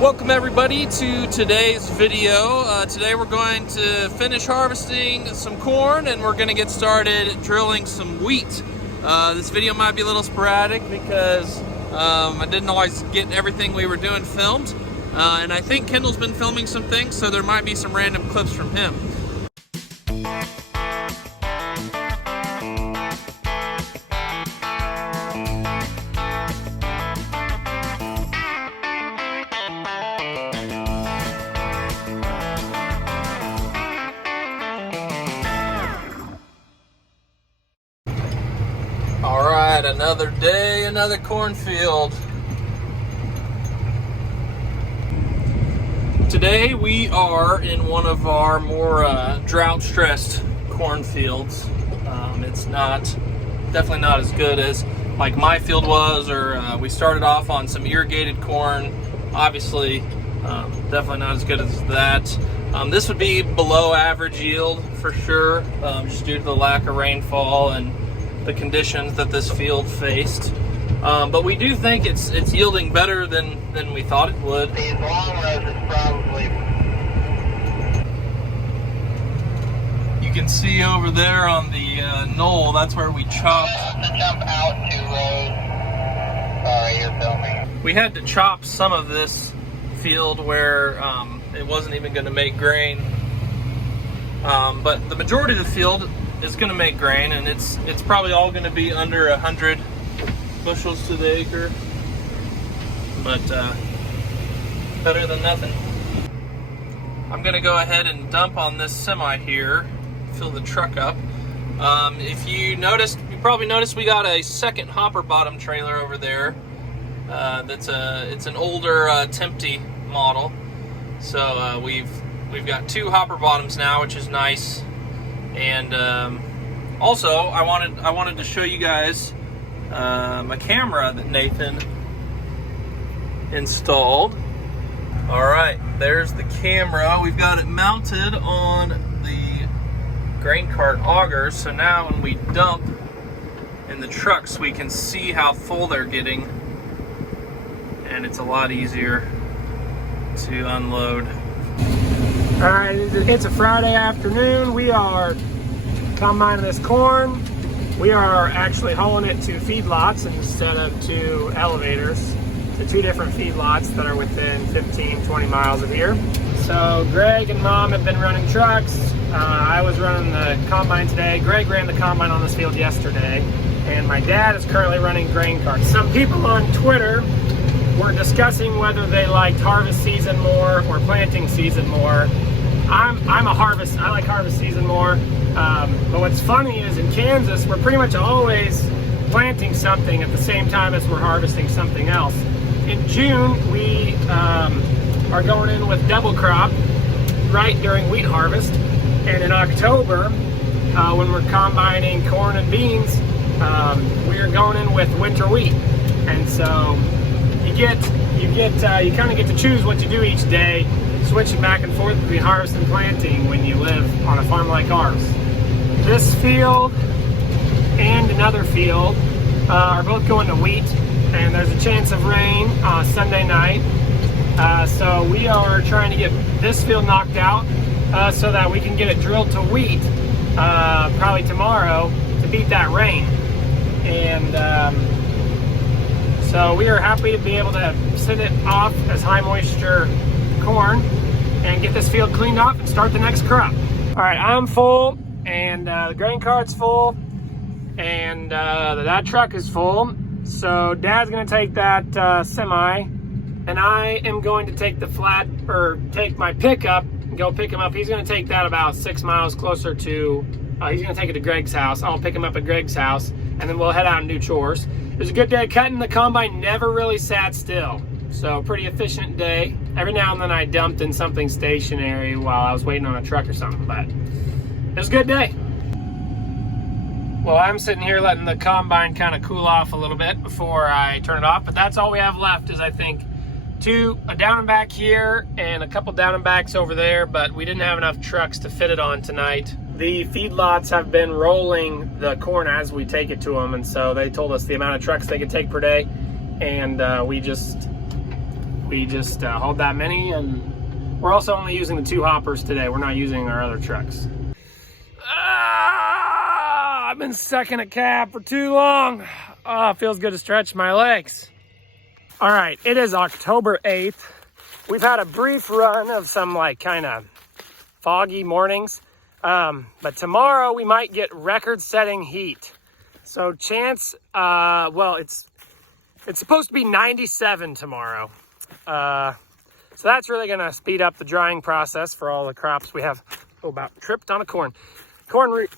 Welcome everybody to today's video. Today we're going to finish harvesting some corn and we're going to get started drilling some wheat. This video might be a little sporadic because I didn't always get everything we were doing filmed. And I think Kendall's been filming some things, so there might be some random clips from him. All right, another day, another cornfield. Today we are in one of our more drought-stressed cornfields. It's definitely not as good as like my field was, or we started off on some irrigated corn. Obviously, definitely not as good as that. This would be below average yield for sure, just due to the lack of rainfall and the conditions that this field faced. But we do think it's yielding better than we thought it would. These long rows is probably... You can see over there on the knoll, that's where we chopped. To jump out 2 rows. Sorry, you're filming. We had to chop some of this field where it wasn't even going to make grain. But the majority of the field is going to make grain, and it's probably all going to be under 100 bushels to the acre, but better than nothing. I'm going to go ahead and dump on this semi here, fill the truck up. If you probably noticed we got a second hopper bottom trailer over there. It's an older Tempty model, so we've got 2 hopper bottoms now, which is nice. And also, I wanted to show you guys a camera that Nathan installed. All right, there's the camera. We've got it mounted on the grain cart augers, so now when we dump in the trucks, we can see how full they're getting, and it's a lot easier to unload. All right, it's a Friday afternoon. We are combining this corn. We are actually hauling it to feedlots instead of to elevators, to 2 different feedlots that are within 15-20 miles of here. So Greg and Mom have been running trucks. I was running the combine today. Greg ran the combine on this field yesterday, and my dad is currently running grain carts. Some people on Twitter were discussing whether they liked harvest season more or planting season more. I like harvest season more. But what's funny is in Kansas, we're pretty much always planting something at the same time as we're harvesting something else. In June, we are going in with double crop right during wheat harvest. And in October, when we're combining corn and beans, we are going in with winter wheat. And so you kind of get to choose what you do each day, switching back and forth between harvest and planting when you live on a farm like ours. This field and another field are both going to wheat, and there's a chance of rain Sunday night. So we are trying to get this field knocked out so that we can get it drilled to wheat probably tomorrow to beat that rain. And so we are happy to be able to send it off as high moisture corn and get this field cleaned off and start the next crop. All right, I'm full, and the grain cart's full, and that truck is full. So Dad's gonna take that semi, and I am going to take take my pickup and go pick him up. He's gonna take that about 6 miles closer to, he's gonna take it to Greg's house. I'll pick him up at Greg's house, and then we'll head out and do chores. It was a good day cutting. The combine never really sat still. So pretty efficient day. Every now and then I dumped in something stationary while I was waiting on a truck or something, but it was a good day. Well, I'm sitting here letting the combine kind of cool off a little bit before I turn it off, but that's all we have left is, I think, a down and back here and a couple down and backs over there, but we didn't have enough trucks to fit it on tonight. The feedlots have been rolling the corn as we take it to them, and so they told us the amount of trucks they could take per day, and we just We just hauled that many, and we're also only using the 2 hoppers today. We're not using our other trucks. I've been stuck in a cab for too long. Oh, it feels good to stretch my legs. All right, it is October 8th. We've had a brief run of some like kind of foggy mornings, but tomorrow we might get record-setting heat. So chance, well, it's supposed to be 97 tomorrow. So that's really gonna speed up the drying process for all the crops we have. Oh, about tripped on a corn root.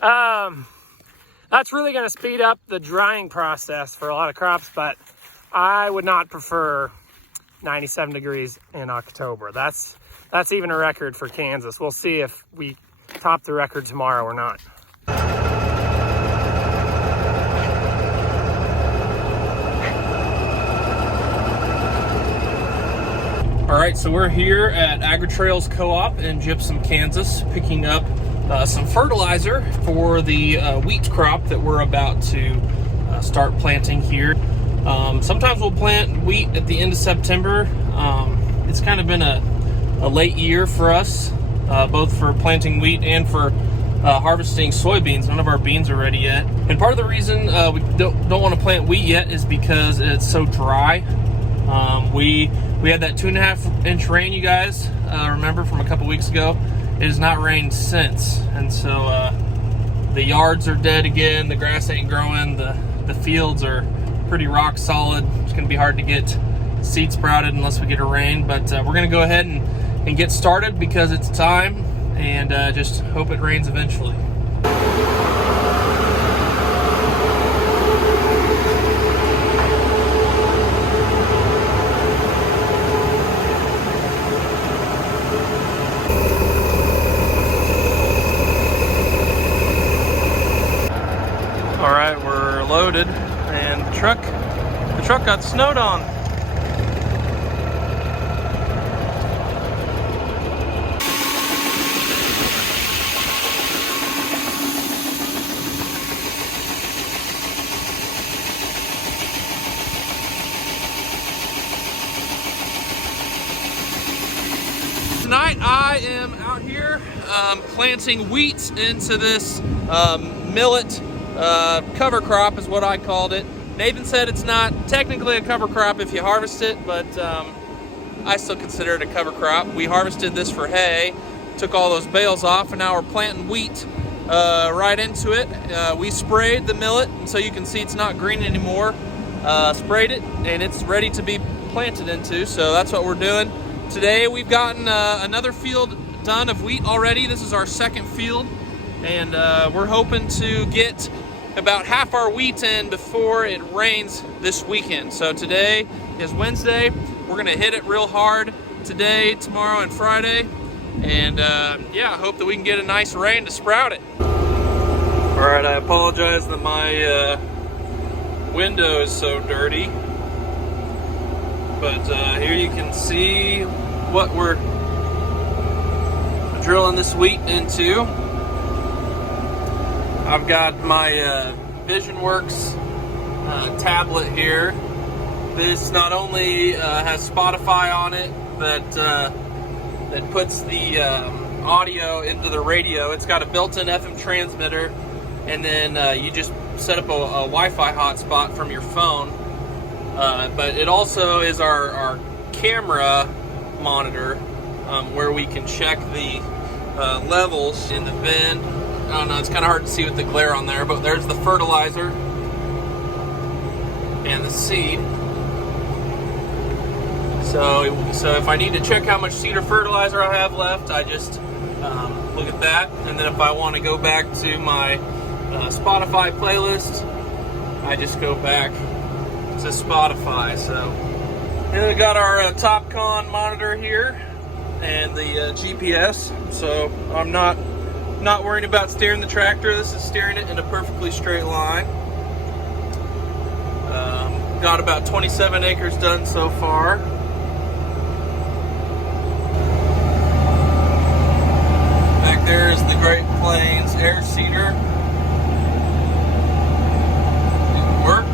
That's really gonna speed up the drying process for a lot of crops, but I would not prefer 97 degrees in October. That's even a record for Kansas. We'll see if we top the record tomorrow or not. All right, so we're here at AgriTrails Co-op in Gypsum, Kansas, picking up some fertilizer for the wheat crop that we're about to start planting here. Sometimes we'll plant wheat at the end of September. It's kind of been a late year for us, both for planting wheat and for harvesting soybeans. None of our beans are ready yet. And part of the reason we don't want to plant wheat yet is because it's so dry. We had that 2.5 inch rain, you guys remember from a couple weeks ago. It has not rained since, and so the yards are dead again. The grass ain't growing. The fields are pretty rock solid. It's going to be hard to get seed sprouted unless we get a rain, but we're going to go ahead and get started because it's time, and just hope it rains eventually. All right, we're loaded, and the truck got snowed on. Tonight I am out here planting wheat into this millet cover crop is what I called it. Nathan said it's not technically a cover crop if you harvest it, but I still consider it a cover crop. We harvested this for hay, took all those bales off, and now we're planting wheat right into it. We sprayed the millet, and so you can see it's not green anymore. Sprayed it, and it's ready to be planted into, so that's what we're doing. Today we've gotten another field done of wheat already. This is our second field, and we're hoping to get about half our wheat in before it rains this weekend. So today is Wednesday. We're gonna hit it real hard today, tomorrow, and Friday. And yeah, I hope that we can get a nice rain to sprout it. All right, I apologize that my window is so dirty. But here you can see what we're drilling this wheat into. I've got my VisionWorks tablet here. This not only has Spotify on it, that puts the audio into the radio. It's got a built-in FM transmitter, and then you just set up a Wi-Fi hotspot from your phone. But it also is our camera monitor, where we can check the levels in the bin. I don't know, it's kind of hard to see with the glare on there, but there's the fertilizer and the seed. So if I need to check how much seed or fertilizer I have left, I just look at that. And then if I want to go back to my Spotify playlist, I just go back to Spotify. So and we got our TopCon monitor here and the GPS. So I'm not worrying about steering the tractor. This is steering it in a perfectly straight line. Got about 27 acres done so far. Back there is the Great Plains air seeder. Didn't work.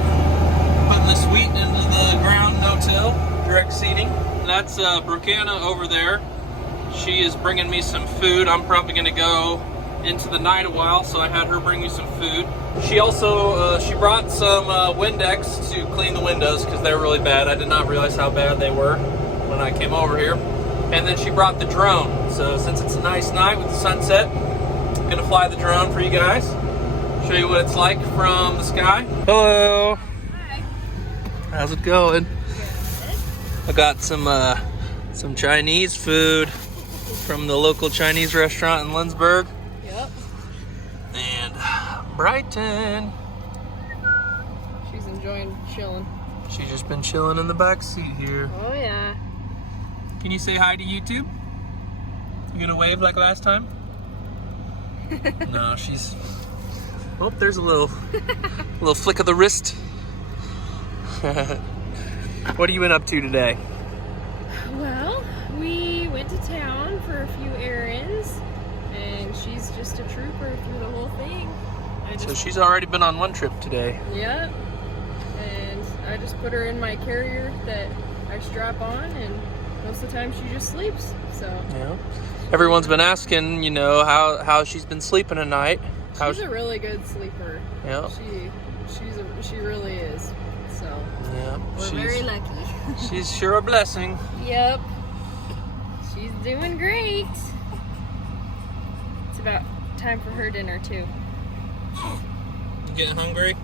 Putting this wheat into the ground no-till, direct That's Brucana over there. She is bringing me some food. I'm probably going to go into the night a while, so I had her bring me some food. She also she brought some Windex to clean the windows because they're really bad. I did not realize how bad they were when I came over here. And then she brought the drone. So since it's a nice night with the sunset, I'm going to fly the drone for you guys. Show you what it's like from the sky. Hello. Hi. How's it going? Good. I got some Chinese food from the local Chinese restaurant in Lindsborg. Yep. And Brighton. She's enjoying chilling. She's just been chilling in the back seat here. Oh yeah. Can you say hi to YouTube? You gonna wave like last time? No, she's. Oh, there's a little flick of the wrist. What have you been up to today? Well, we went to town for a few errands, and she's just a trooper through the whole thing. So she's already been on one trip today. Yep. And I just put her in my carrier that I strap on, and most of the time she just sleeps. So. Yeah. Everyone's been asking, you know, how she's been sleeping at night. She's a really good sleeper. Yeah. She really is. So. Yeah. We're very lucky. She's sure a blessing. Yep. She's doing great. It's about time for her dinner too. You getting hungry?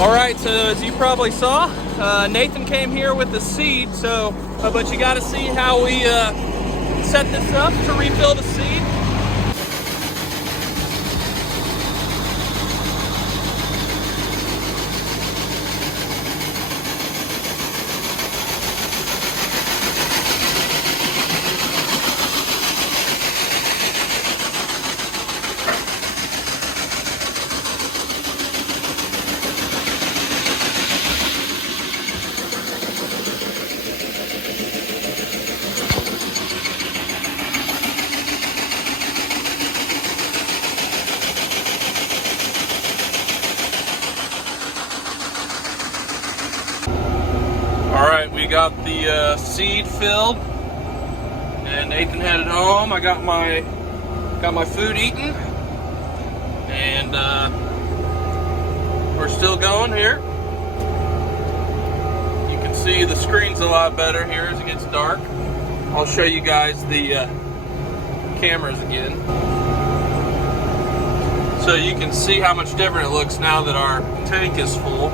All right, so as you probably saw, Nathan came here with the seed. So, but you got to see how set this up to refill the seed. Alright, we got the seed filled, and Nathan headed home. I got my food eaten, and we're still going here. You can see the screen's a lot better here as it gets dark. I'll show you guys the cameras again, so you can see how much different it looks now that our tank is full.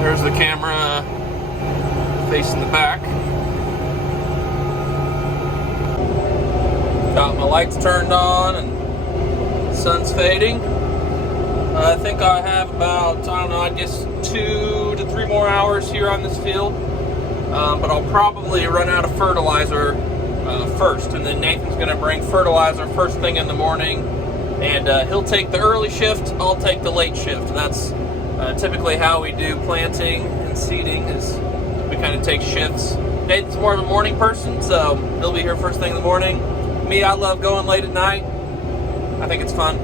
There's the camera facing the back. Got my lights turned on and the sun's fading. I think I have about, I don't know, I guess 2 to 3 more hours here on this field. But I'll probably run out of fertilizer first, and then Nathan's gonna bring fertilizer first thing in the morning, and he'll take the early shift, I'll take the late shift. And that's typically how we do planting and seeding, is we kind of take shifts. Nathan's more of a morning person, so he'll be here first thing in the morning. Me, I love going late at night. I think it's fun.